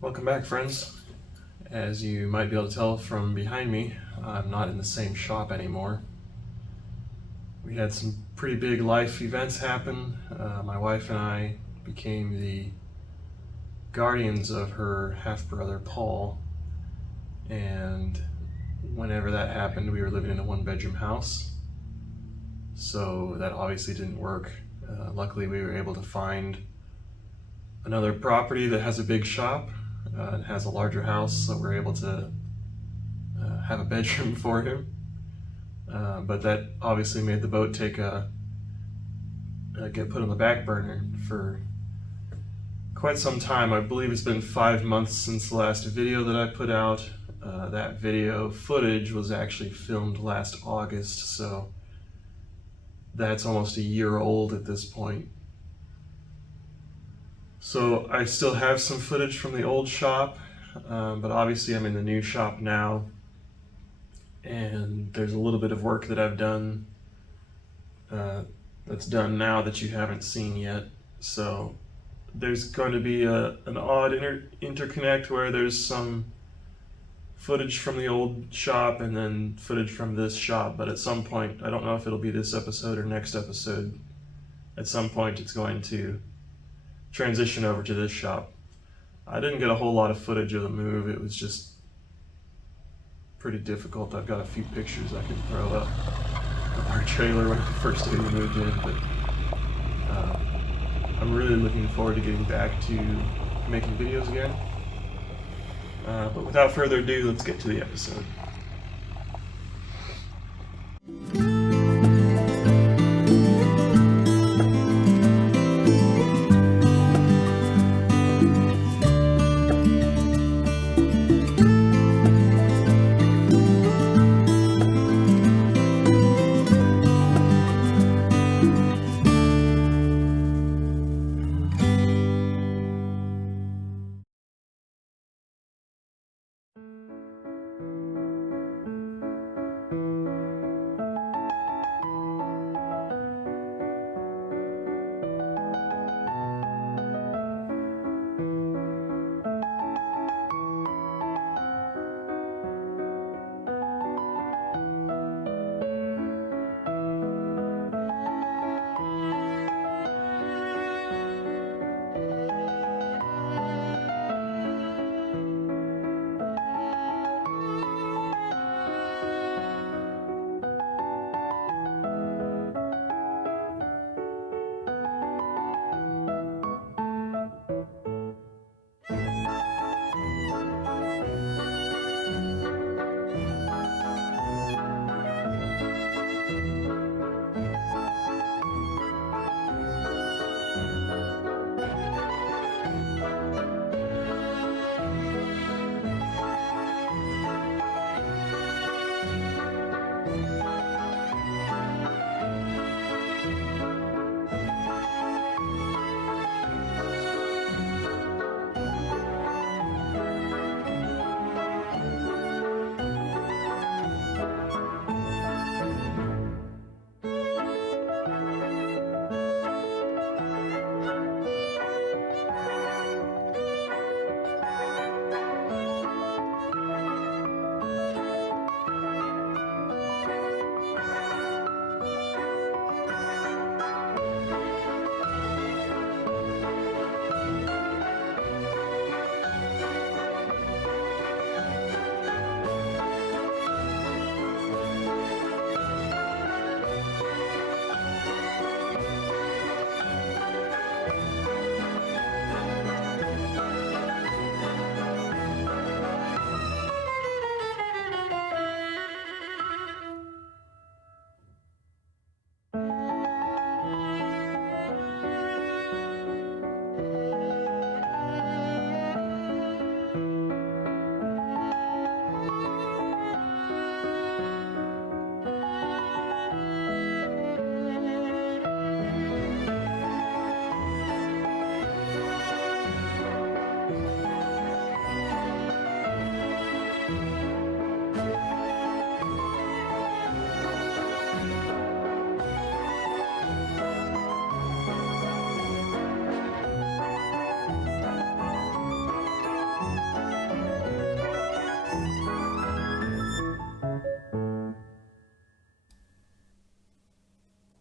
Welcome back, friends. As you might be able to tell from behind me, I'm not in the same shop anymore. We had some pretty big life events happen. My wife and I became the guardians of her half-brother, Paul, and whenever that happened, we were living in a one-bedroom house, so that obviously didn't work. Luckily, we were able to find another property that has a big shop and has a larger house, so we're able to have a bedroom for him. But that obviously made the boat get put on the back burner for quite some time. I believe it's been 5 months since the last video that I put out. That video footage was actually filmed last August, so that's almost a year old at this point. So I still have some footage from the old shop, but obviously I'm in the new shop now, and there's a little bit of work that I've done that's done now that you haven't seen yet. So there's going to be an odd interconnect where there's some footage from the old shop and then footage from this shop, but at some point, I don't know if it'll be this episode or next episode, at some point it's going to transition over to this shop. I didn't get a whole lot of footage of the move. It was just pretty difficult. I've got a few pictures I can throw up of our trailer when the first day we moved in, but I'm really looking forward to getting back to making videos again. But without further ado, let's get to the episode.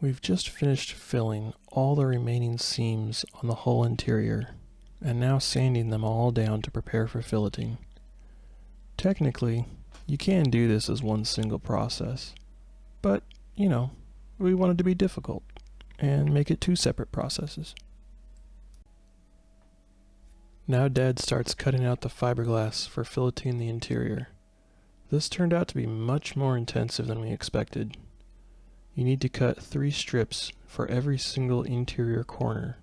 We've just finished filling all the remaining seams on the whole interior, and now sanding them all down to prepare for filleting. Technically, you can do this as one single process, but, we wanted to be difficult and make it two separate processes. Now Dad starts cutting out the fiberglass for filleting the interior. This turned out to be much more intensive than we expected. You need to cut 3 strips for every single interior corner.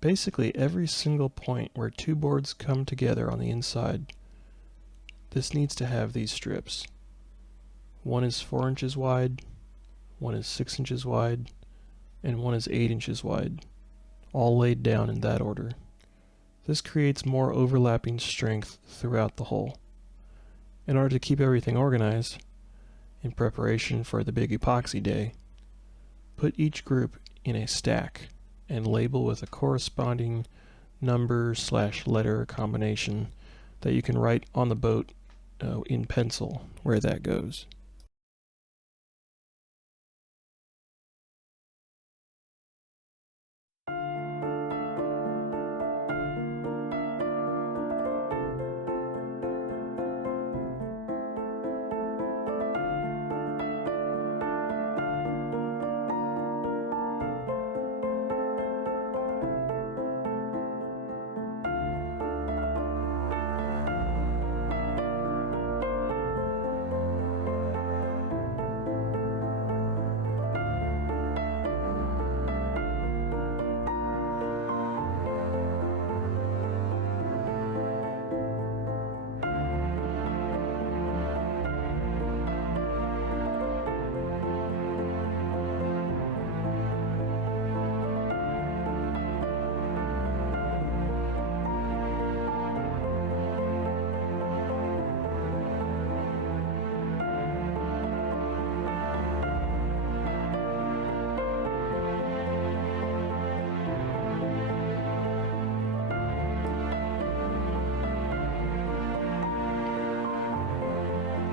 Basically every single point where 2 boards come together on the inside. This needs to have these strips. One is 4 inches wide, one is 6 inches wide, and one is 8 inches wide, all laid down in that order. This creates more overlapping strength throughout the hole. In order to keep everything organized, in preparation for the big epoxy day, put each group in a stack and label with a corresponding number/letter combination that you can write on the boat in pencil where that goes.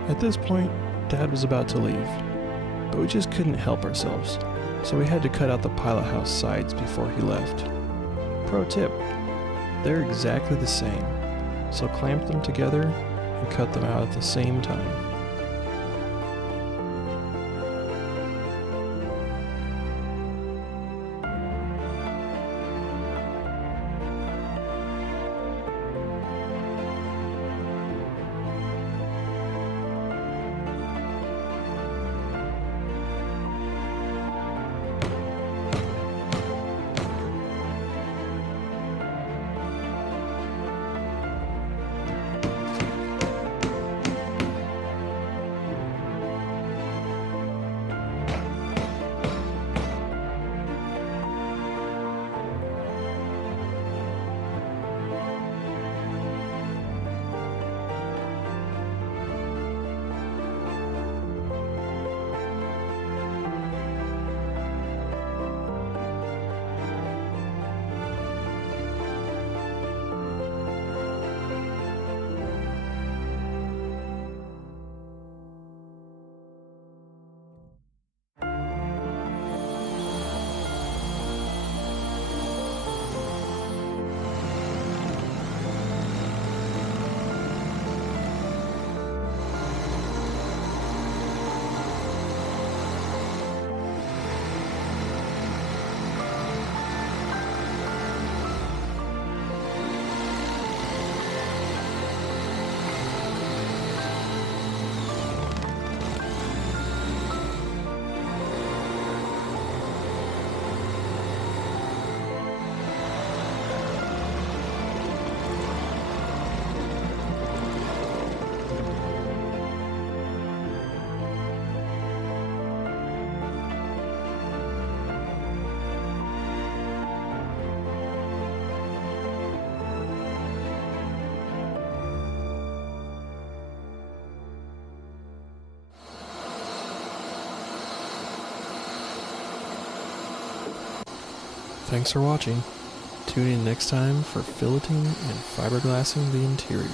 At this point, Dad was about to leave, but we just couldn't help ourselves, so we had to cut out the pilot house sides before he left. Pro tip, they're exactly the same, so clamp them together and cut them out at the same time. Thanks for watching. Tune in next time for filleting and fiberglassing the interior.